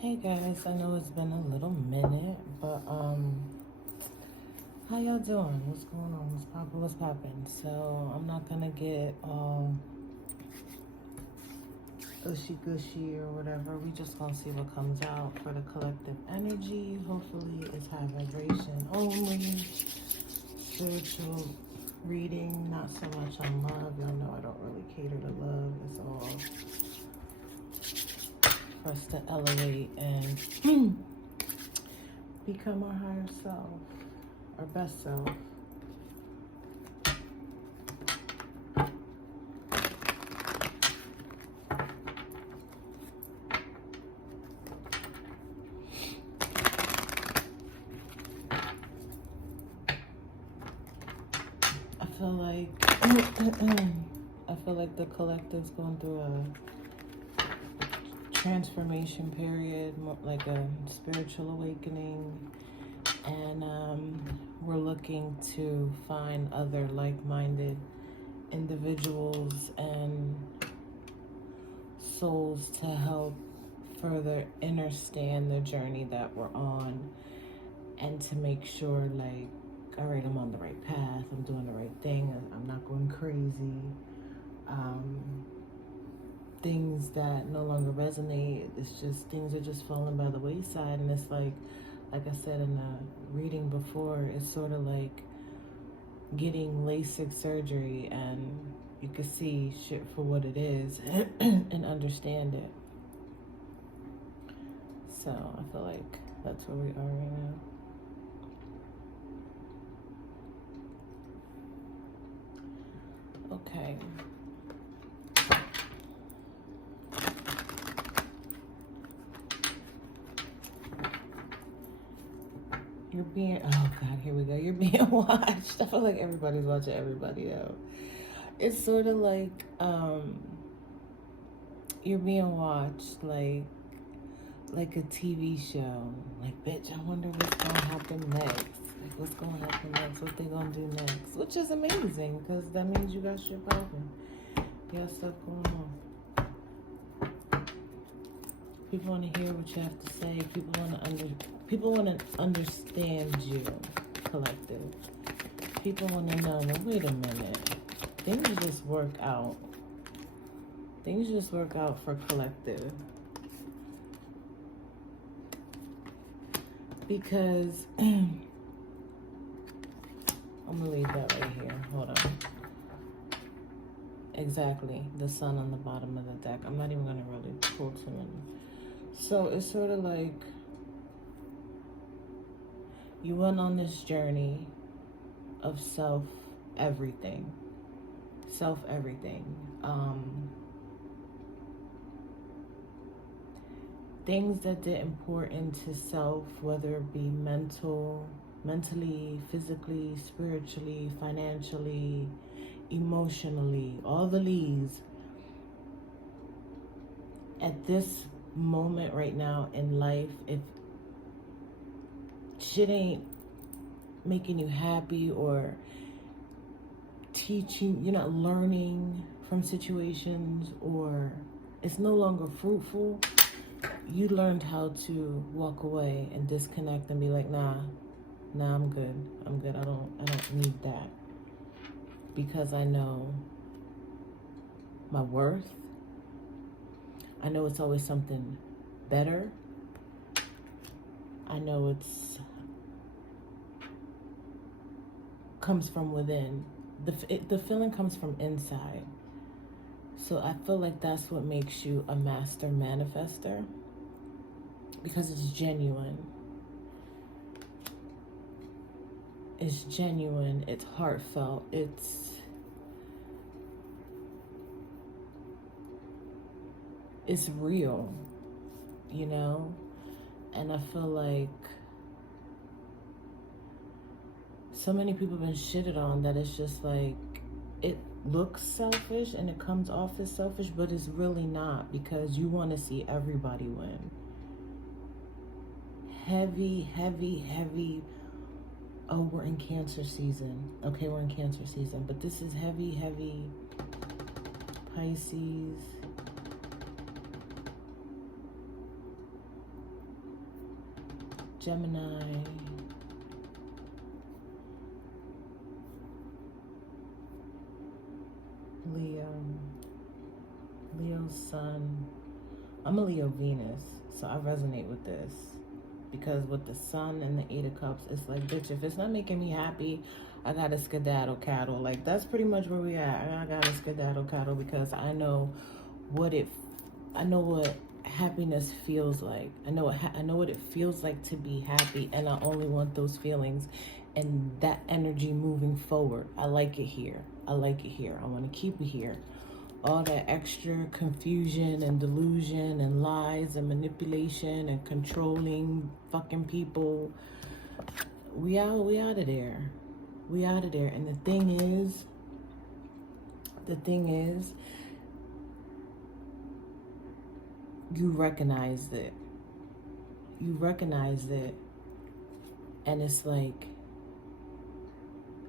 Hey guys, I know it's been a little minute, but how y'all doing? What's going on? What's poppin'? So I'm not gonna get all ushy gushy or whatever. We just gonna see what comes out for the collective energy. Hopefully it's high vibration only. Spiritual reading, not so much on love. Y'all know I don't really cater to love. It's all for us to elevate and become our higher self, our best self. I feel like I feel like the collective's going through a transformation period, like a spiritual awakening, and we're looking to find other like-minded individuals and souls to help further understand the journey that we're on, and to make sure, like, all right, I'm on the right path, I'm doing the right thing, I'm not going crazy. Things that no longer resonate, it's just things are just falling by the wayside. And it's like I said in the reading before, it's sort of like getting LASIK surgery, and you can see shit for what it is and understand it. So I feel like that's where we are right now. Okay. You're being, oh God, here we go. You're being watched. I feel like everybody's watching everybody though. It's sort of like you're being watched like a TV show. Like, bitch, I wonder what's gonna happen next. Like, what's gonna happen next? What they gonna do next? Which is amazing, because that means you got shit popping. You got stuff going on. People want to hear what you have to say. People want to understand you, collective. People want to know, well, wait a minute. Things just work out. Things just work out for collective. Because I'm gonna leave that right here. Hold on. Exactly, the sun on the bottom of the deck. I'm not even gonna really pull too many. So it's sort of like you went on this journey of everything. Things that didn't pour into self, whether it be mentally, physically, spiritually, financially, emotionally, all the leads. At this moment right now in life, if shit ain't making you happy or teaching, you're not learning from situations, or it's no longer fruitful, you learned how to walk away and disconnect and be like, nah, I'm good. I don't need that, because I know my worth. I know it's always something better. I know it's comes from within. The feeling comes from inside. So I feel like that's what makes you a master manifester, because it's genuine. It's genuine. It's heartfelt. It's real, you know? And I feel like so many people have been shitted on that it's just like, it looks selfish and it comes off as selfish, but it's really not, because you want to see everybody win. Heavy. Oh, we're in Cancer season. Okay, we're in Cancer season, but this is heavy Pisces, Gemini, Leo, Leo Sun. I'm a Leo Venus, so I resonate with this. Because with the Sun and the Eight of Cups, it's like, bitch, if it's not making me happy, I gotta skedaddle cattle. Like, that's pretty much where we at. I gotta skedaddle cattle because I know what happiness feels like. I know what it feels like to be happy, and I only want those feelings and that energy moving forward. I like it here. I like it here. I want to keep it here. All that extra confusion and delusion and lies and manipulation and controlling fucking people. We out of there. We out of there. And the thing is, you recognized it. You recognized it. And it's like,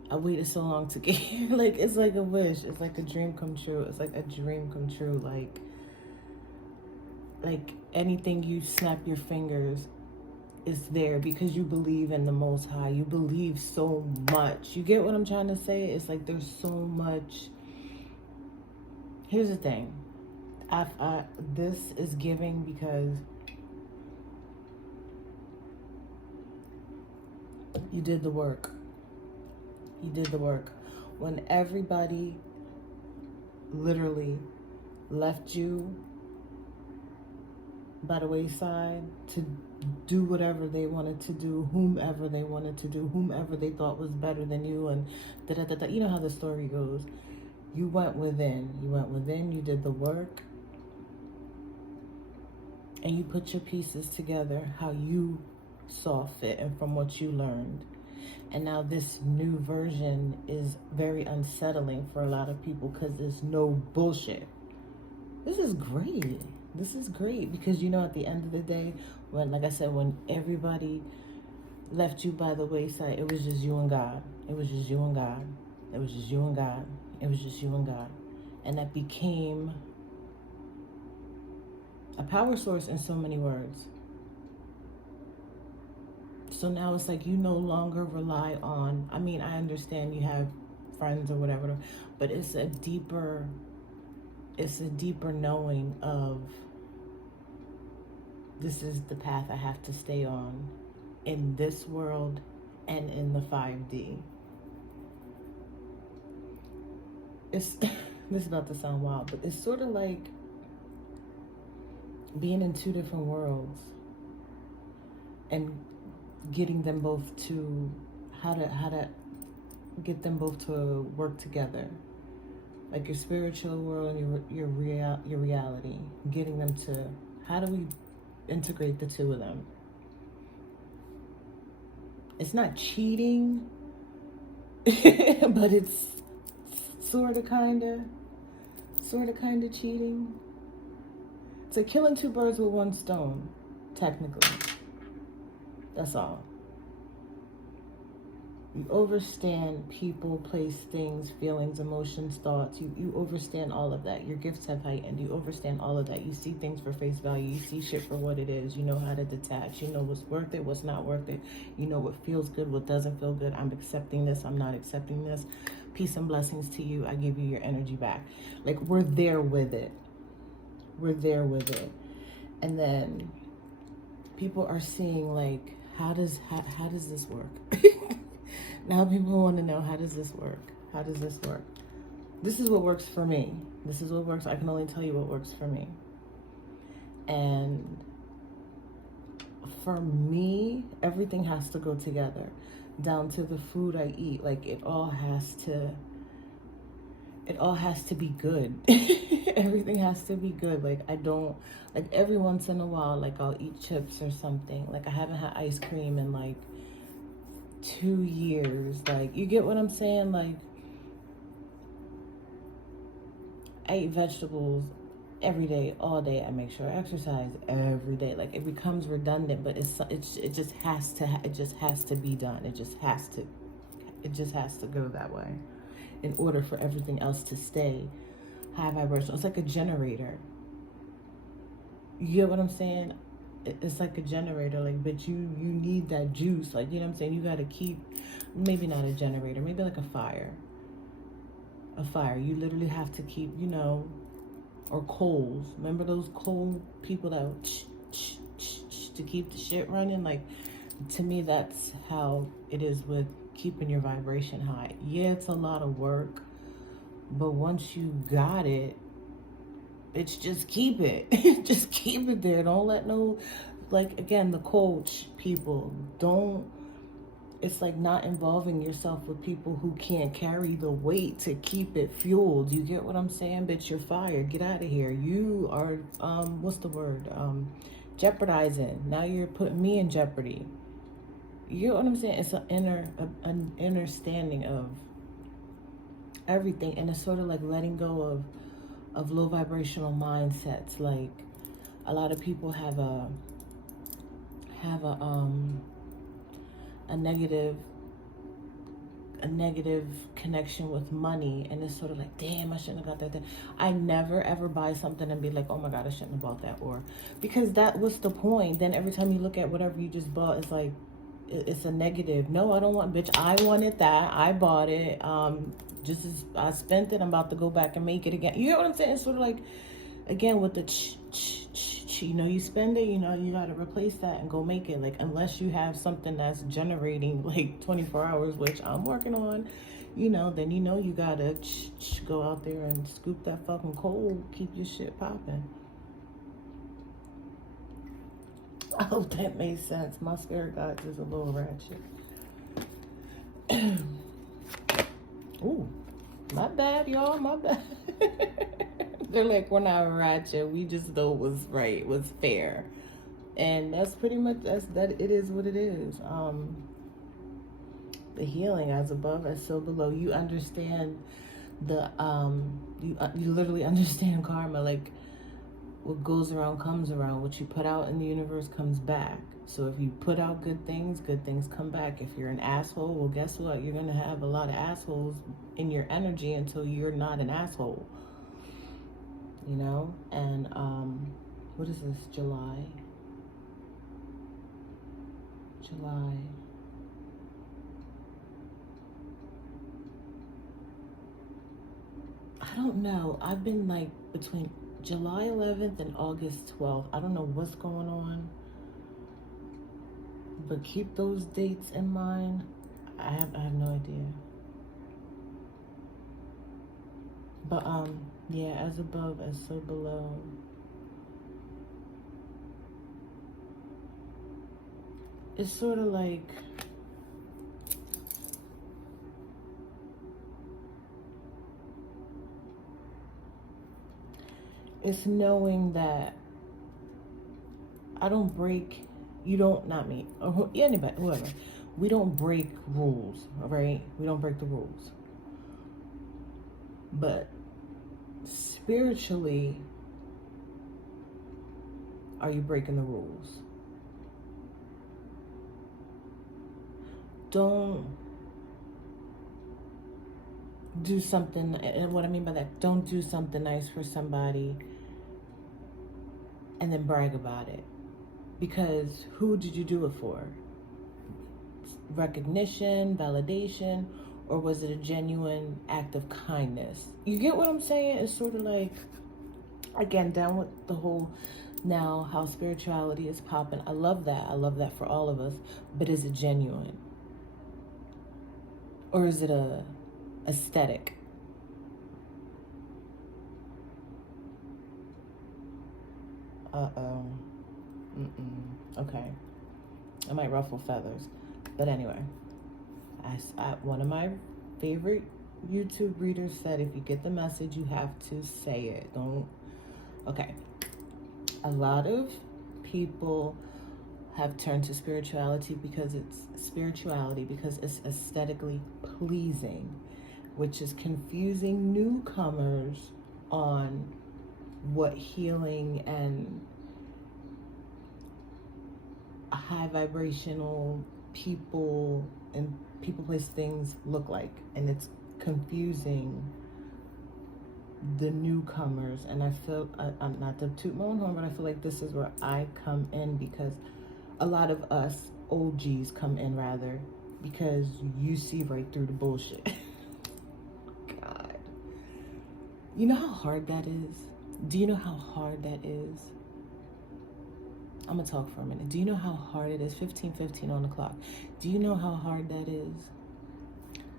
I waited so long to get here. Like, it's like a wish. It's like a dream come true. It's like a dream come true. Like anything you snap your fingers is there because you believe in the Most High. You believe so much. You get what I'm trying to say? It's like there's so much. Here's the thing. This is giving because you did the work. You did the work. When everybody literally left you by the wayside to do whatever they wanted to do, whomever they wanted to do, whomever they thought was better than you, and da-da-da-da. You know how the story goes. You went within. You went within. You did the work. And you put your pieces together how you saw fit and from what you learned. And now this new version is very unsettling for a lot of people because there's no bullshit. This is great. This is great because, you know, at the end of the day, when, like I said, when everybody left you by the wayside, it was just you and God. It was just you and God. It was just you and God. It was just you and God. And that became a power source in so many words. So now it's like you no longer rely on, I mean, I understand you have friends or whatever, but it's a deeper knowing of this is the path I have to stay on in this world and in the 5D. It's this is about to sound wild, but it's sort of like being in two different worlds and getting them both to how to get them both to work together, like your spiritual world and your reality, getting them to how do we integrate the two of them. It's not cheating, but it's sort of kind of cheating. It's like killing two birds with one stone, technically. That's all. You overstand people, place, things, feelings, emotions, thoughts. You overstand all of that. Your gifts have heightened. You overstand all of that. You see things for face value. You see shit for what it is. You know how to detach. You know what's worth it, what's not worth it. You know what feels good, what doesn't feel good. I'm accepting this. I'm not accepting this. Peace and blessings to you. I give you your energy back. Like, we're there with it. We're there with it. And then people are seeing, like, how does this work? Now people want to know, how does this work? How does this work? This is what works for me. This is what works. I can only tell you what works for me. And for me, everything has to go together, down to the food I eat. Like, it all has to be good. Everything has to be good. Like, I don't, like, every once in a while, like, I'll eat chips or something. Like, I haven't had ice cream in like 2 years. Like, you get what I'm saying? Like, I eat vegetables every day, all day. I make sure I exercise every day. Like, it becomes redundant, but it just has to be done. It just has to go that way in order for everything else to stay high vibration. It's like a generator. You get what I'm saying? it's like a generator, like, but you need that juice, like, you know what I'm saying? You got to keep, maybe not a generator, maybe like a fire. You literally have to keep, you know, or coals. Remember those coal people that to keep the shit running? Like, to me, that's how it is with keeping your vibration high. Yeah, it's a lot of work, but once you got it, it's just keep it. Just keep it there. Don't let no, like, again, the coach people, don't, it's like not involving yourself with people who can't carry the weight to keep it fueled. You get what I'm saying? Bitch, you're fired. Get out of here. You are, what's the word? Jeopardizing. Now you're putting me in jeopardy. You get what I'm saying? It's an understanding of everything, and it's sort of like letting go of low vibrational mindsets. Like, a lot of people have a negative connection with money, and it's sort of like, damn, I shouldn't have got that thing. I never ever buy something and be like, oh my god, I shouldn't have bought that, or because that was the point. Then every time you look at whatever you just bought, it's like, it's a negative. No, I don't want, bitch, I wanted that, I bought it, just as I spent it, I'm about to go back and make it again. You know what I'm saying? It's sort of like, again, with the you know, you spend it, you know, you got to replace that and go make it. Like, unless you have something that's generating like 24 hours, which I'm working on, you know, then, you know, you got to go out there and scoop that fucking coal, keep your shit popping. I hope that made sense. My spirit guide is a little ratchet. Ooh, my bad, y'all, my bad. They're like, we're not ratchet, we just know it was right, it was fair. And that's pretty much, that it is what it is. The healing, as above, as so below. You understand the, you literally understand karma. Like, what goes around comes around. What you put out in the universe comes back. So if you put out good things come back. If you're an asshole, well, guess what? You're going to have a lot of assholes in your energy until you're not an asshole. You know? And, what is this? July. I don't know. I've been like between July 11th and August 12th. I don't know what's going on, but keep those dates in mind. I have no idea. But yeah, as above, as so below. It's sort of like, it's knowing that I don't break, you don't, not me, or anybody, whoever. We don't break rules, all right? We don't break the rules. But spiritually, are you breaking the rules? Don't do something, and what I mean by that, don't do something nice for somebody and then brag about it. Because who did you do it for? Recognition, validation, or was it a genuine act of kindness? You get what I'm saying? It's sort of like, again, down with the whole now how spirituality is popping. I love that for all of us. But is it genuine? Or is it a aesthetic? Uh-oh. Okay. I might ruffle feathers. But anyway, one of my favorite YouTube readers said, if you get the message, you have to say it. Don't. Okay. A lot of people have turned to spirituality because it's aesthetically pleasing, which is confusing newcomers on what healing and high vibrational people and people, place, things look like. And it's confusing the newcomers. And I feel, I'm not to toot my own horn, but I feel like this is where I come in, because a lot of us OGs come in, rather, because you see right through the bullshit. God. You know how hard that is? Do you know how hard that is? I'm gonna talk for a minute. Do you know how hard it is? 15:15 on the clock. Do you know how hard that is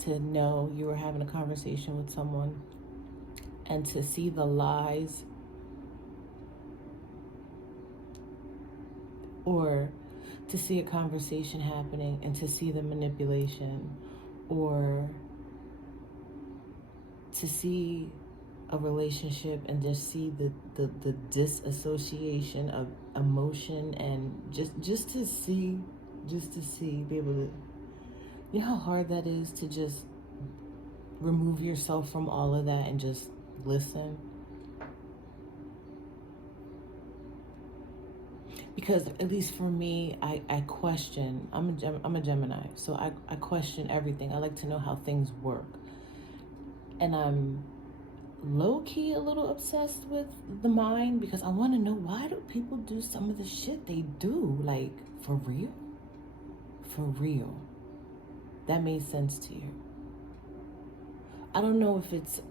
to know you were having a conversation with someone and to see the lies, or to see a conversation happening and to see the manipulation, or to see a relationship and just see the disassociation of emotion, and just to see, be able to, you know how hard that is to just remove yourself from all of that and just listen? Because at least for me, I question. I'm a Gemini, so I question everything. I like to know how things work, and I'm low-key a little obsessed with the mind, because I want to know, why do people do some of the shit they do? Like, for real? For real. That made sense to you? I don't know if it's,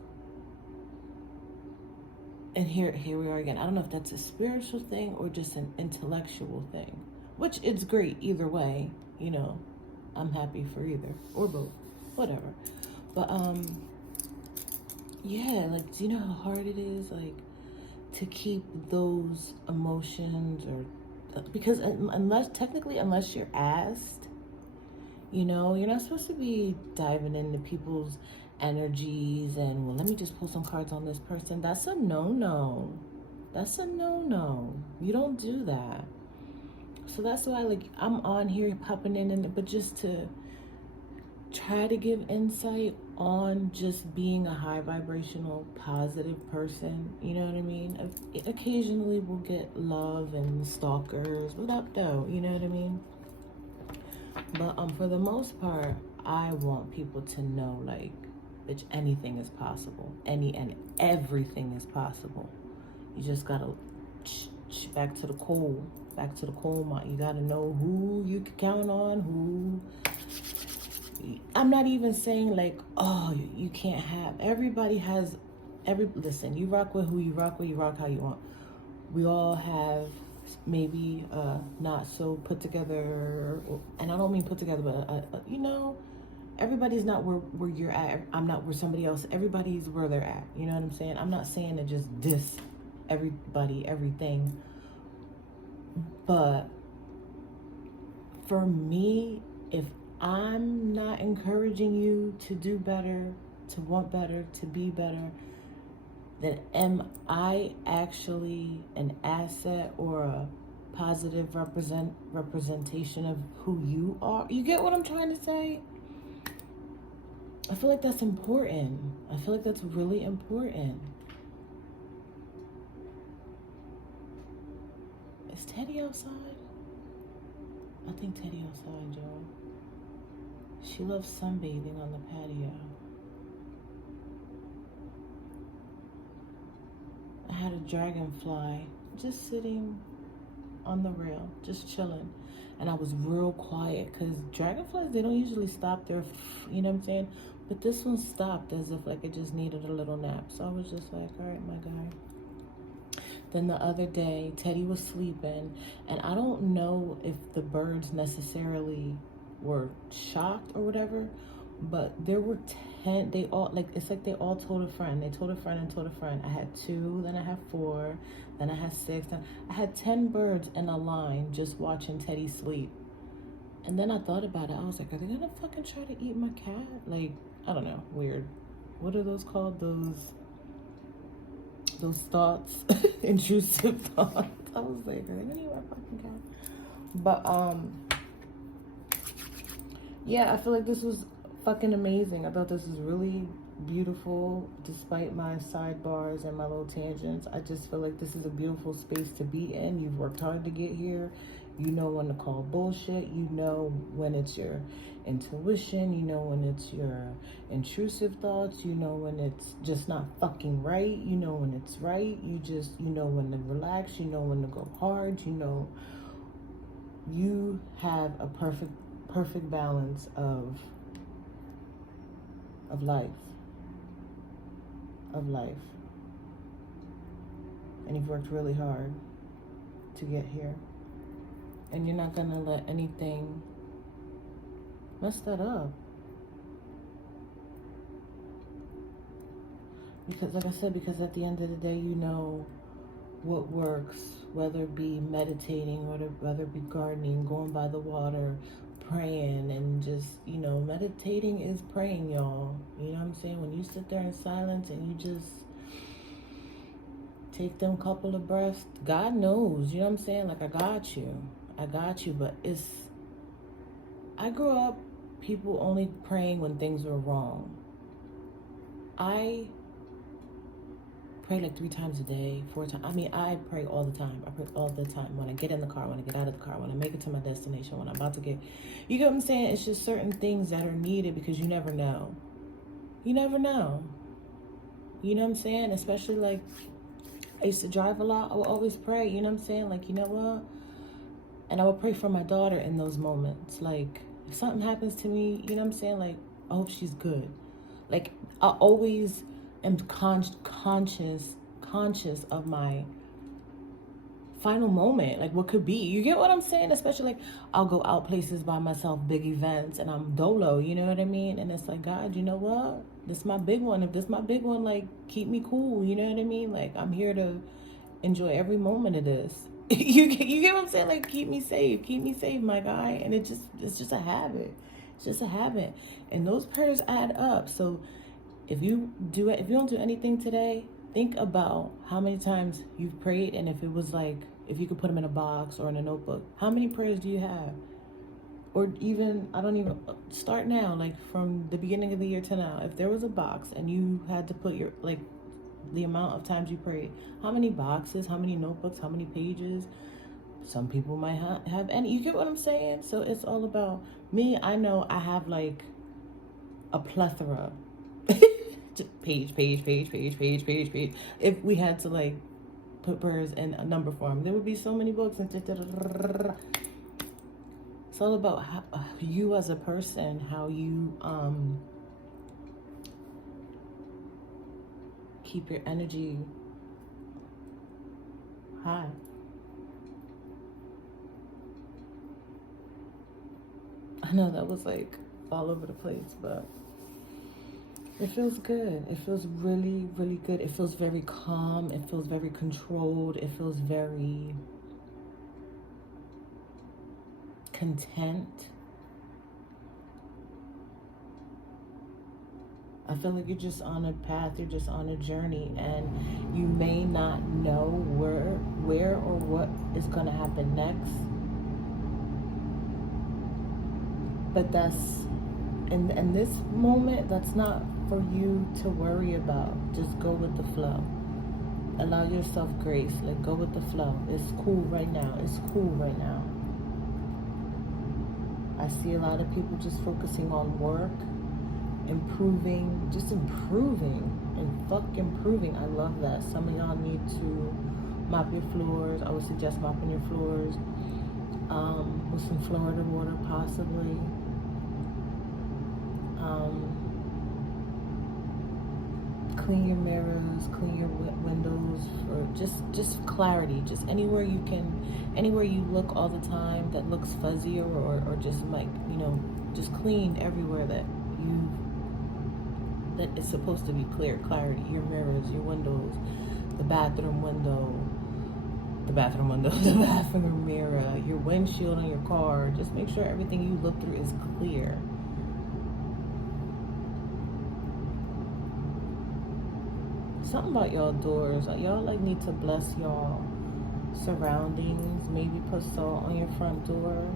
and here we are again, I don't know if that's a spiritual thing or just an intellectual thing, which it's great either way, you know. I'm happy for either, or both, whatever. But yeah, like, do you know how hard it is, like, to keep those emotions, or because unless you're asked, you know, you're not supposed to be diving into people's energies and, well, let me just pull some cards on this person. That's a no-no. That's a no-no. You don't do that. So that's why, like, I'm on here popping in, but just to try to give insight on just being a high vibrational, positive person. You know what I mean? Occasionally we'll get love and stalkers. What up, though? You know what I mean? But for the most part, I want people to know, like, bitch, anything is possible. Any and everything is possible. You just gotta back to the coal mine. You gotta know who you can count on, who. I'm not even saying, like, oh, you can't have. Everybody has, listen, you rock with who you rock with, you rock how you want. We all have maybe not so put together, and I don't mean put together, but you know, everybody's not where you're at. I'm not where somebody else. Everybody's where they're at. You know what I'm saying? I'm not saying to just diss everybody, everything, but for me, if I'm not encouraging you to do better, to want better, to be better, then am I actually an asset or a positive representation of who you are? You get what I'm trying to say? I feel like that's important. I feel like that's really important. Is Teddy outside? I think Teddy outside, y'all. She loves sunbathing on the patio. I had a dragonfly just sitting on the rail, just chilling. And I was real quiet, because dragonflies, they don't usually stop there, you know what I'm saying? But this one stopped as if, like, it just needed a little nap. So I was just like, all right, my guy. Then the other day, Teddy was sleeping, and I don't know if the birds necessarily were shocked or whatever, but there were 10, they all, like, it's like they all told a friend. They told a friend and told a friend. I had 2, then I had 4, then I had 6, then I had 10 birds in a line just watching Teddy sleep. And then I thought about it. I was like, are they gonna fucking try to eat my cat? Like, I don't know, weird. What are those called? Those thoughts, intrusive thoughts. I was like, are they gonna eat my fucking cat? But yeah, I feel like this was fucking amazing. I thought this was really, beautiful. Despite my sidebars and my little tangents, I just feel like this is a beautiful space to be in. You've worked hard to get here. You know when to call bullshit. You know when it's your intuition. You know when it's your intrusive thoughts. You know when it's just not fucking right. You know when it's right. You know when to relax. You know when to go hard. You know you have a perfect balance of life. And you've worked really hard to get here. And you're not gonna let anything mess that up. Because, like I said, because at the end of the day, you know what works, whether it be meditating, whether it be gardening, going by the water, praying, and just, you know, meditating is praying, y'all. You know what I'm saying? When you sit there in silence and you just take them couple of breaths, God knows, you know what I'm saying? Like, I got you, but I grew up people only praying when things were wrong. I pray like 3 times a day, 4 times. I mean, I pray all the time. I pray all the time. When I get in the car, when I get out of the car, when I make it to my destination, when I'm about to get, you get what I'm saying? It's just certain things that are needed because you never know. You never know. You know what I'm saying? Especially like, I used to drive a lot. I would always pray, you know what I'm saying? Like, you know what? And I would pray for my daughter in those moments. Like, if something happens to me, you know what I'm saying? Like, I hope she's good. Like, I always am conscious of my final moment, like what could be. You get what I'm saying? Especially like, I'll go out places by myself, big events, and I'm dolo, you know what I mean? And it's like, God, you know what? This is my big one. If this is my big one, like, keep me cool, you know what I mean? Like, I'm here to enjoy every moment of this. you get what I'm saying? Like, keep me safe, my guy. And it's just a habit. It's just a habit. And those prayers add up. So if you don't do anything today, think about how many times you've prayed, and if it was like, if you could put them in a box or in a notebook, how many prayers do you have? Or even, I don't even, start now, like from the beginning of the year to now. If there was a box and you had to put your, like, the amount of times you prayed, how many boxes, how many notebooks, how many pages? Some people might have any, you get what I'm saying? So it's all about me. I know I have like a plethora. Page. If we had to like put prayers in a number form, there would be so many books. And it's all about how, you as a person, how you keep your energy high. I know that was like all over the place, but it feels good. It feels really, really good. It feels very calm. It feels very controlled. It feels very content. I feel like you're just on a path. You're just on a journey, and you may not know where or what is going to happen next. But that's, in this moment, that's not for you to worry about. Just go with the flow. Allow yourself grace. Like, go with the flow. It's cool right now. I see a lot of people just focusing on work, improving and improving. I love that. Some of y'all need to mop your floors. I would suggest mopping your floors with some Florida water, possibly. Clean your mirrors, clean your windows, or just clarity. Just anywhere you look all the time that looks fuzzy, or just like, you know, just clean everywhere that is supposed to be clear. Clarity. Your mirrors, your windows, the bathroom window, the bathroom mirror, your windshield on your car. Just make sure everything you look through is clear. Something about y'all doors. Y'all like need to bless y'all surroundings. Maybe put salt on your front door.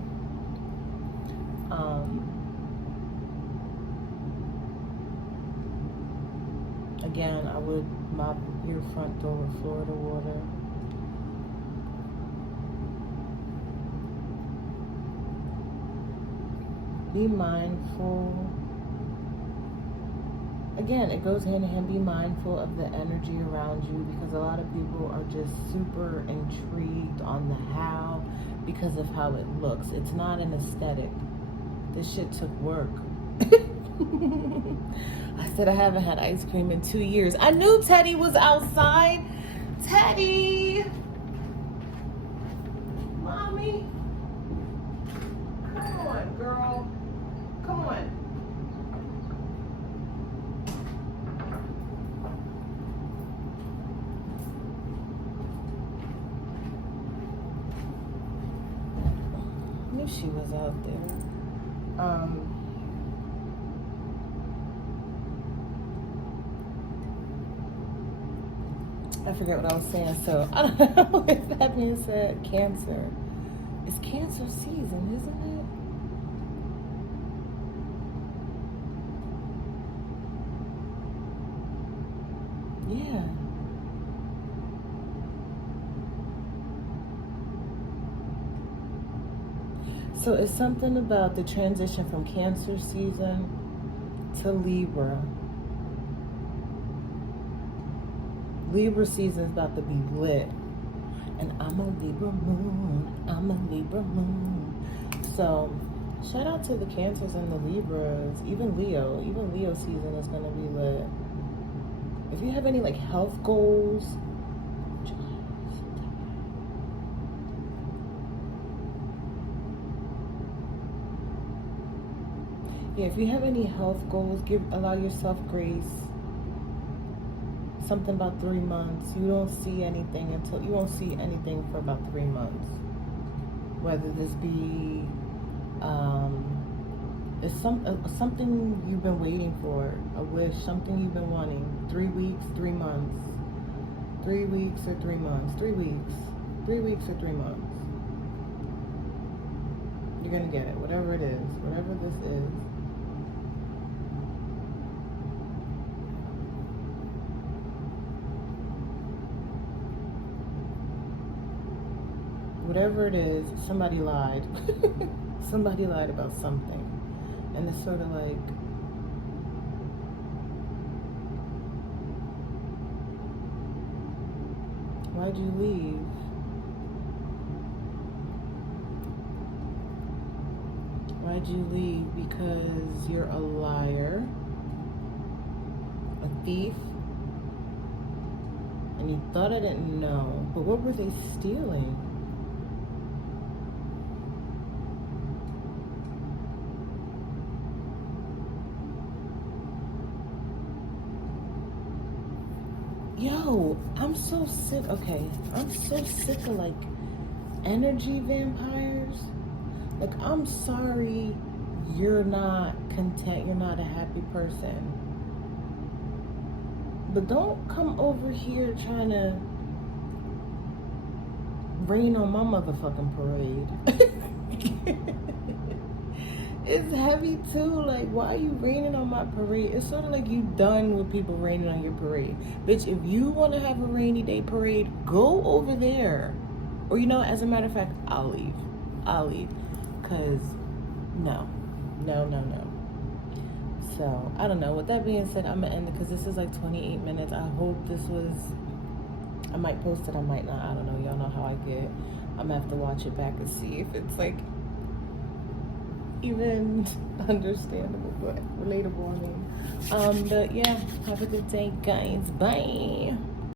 Again, I would mop your front door with Florida water. Be mindful. Again, it goes hand in hand. Be mindful of the energy around you, because a lot of people are just super intrigued on the how because of how it looks. It's not an aesthetic. This shit took work. I said I haven't had ice cream in 2 years. I knew Teddy was outside. Teddy! Mommy? Come on, girl. Come on. I knew she was out there. I forget what I was saying, so I don't know. With that being said, Cancer. It's Cancer season, isn't it? Yeah. So it's something about the transition from Cancer season to Libra. Libra season is about to be lit. And I'm a Libra moon. I'm a Libra moon. So shout out to the Cancers and the Libras. Even Leo. Even Leo season is going to be lit. If you have any like health goals, yeah, if you have any health goals, allow yourself grace. Something about 3 months. You won't see anything for about 3 months. Whether this be it's something you've been waiting for, a wish, something you've been wanting. 3 weeks, 3 months. 3 weeks or 3 months. 3 weeks. 3 weeks or 3 months. You're gonna get it. Whatever it is. Whatever this is. Whatever it is, somebody lied. Somebody lied about something. And it's sort of like, why'd you leave? Why'd you leave? Because you're a liar, a thief, and you thought I didn't know. But what were they stealing? Yo, I'm so sick. Okay, I'm so sick of like energy vampires. Like, I'm sorry you're not content, you're not a happy person. But don't come over here trying to rain on my motherfucking parade. It's heavy too. Like, why are you raining on my parade? It's sort of like you done with people raining on your parade. Bitch, if you want to have a rainy day parade, go over there. Or, you know, as a matter of fact, I'll leave. Because, no. So, I don't know. With that being said, I'm going to end it because this is like 28 minutes. I hope this was... I might post it, I might not. I don't know. Y'all know how I get. I'm going to have to watch it back and see if it's like... even understandable, but relatable. I mean, but yeah, have a good day, guys. Bye.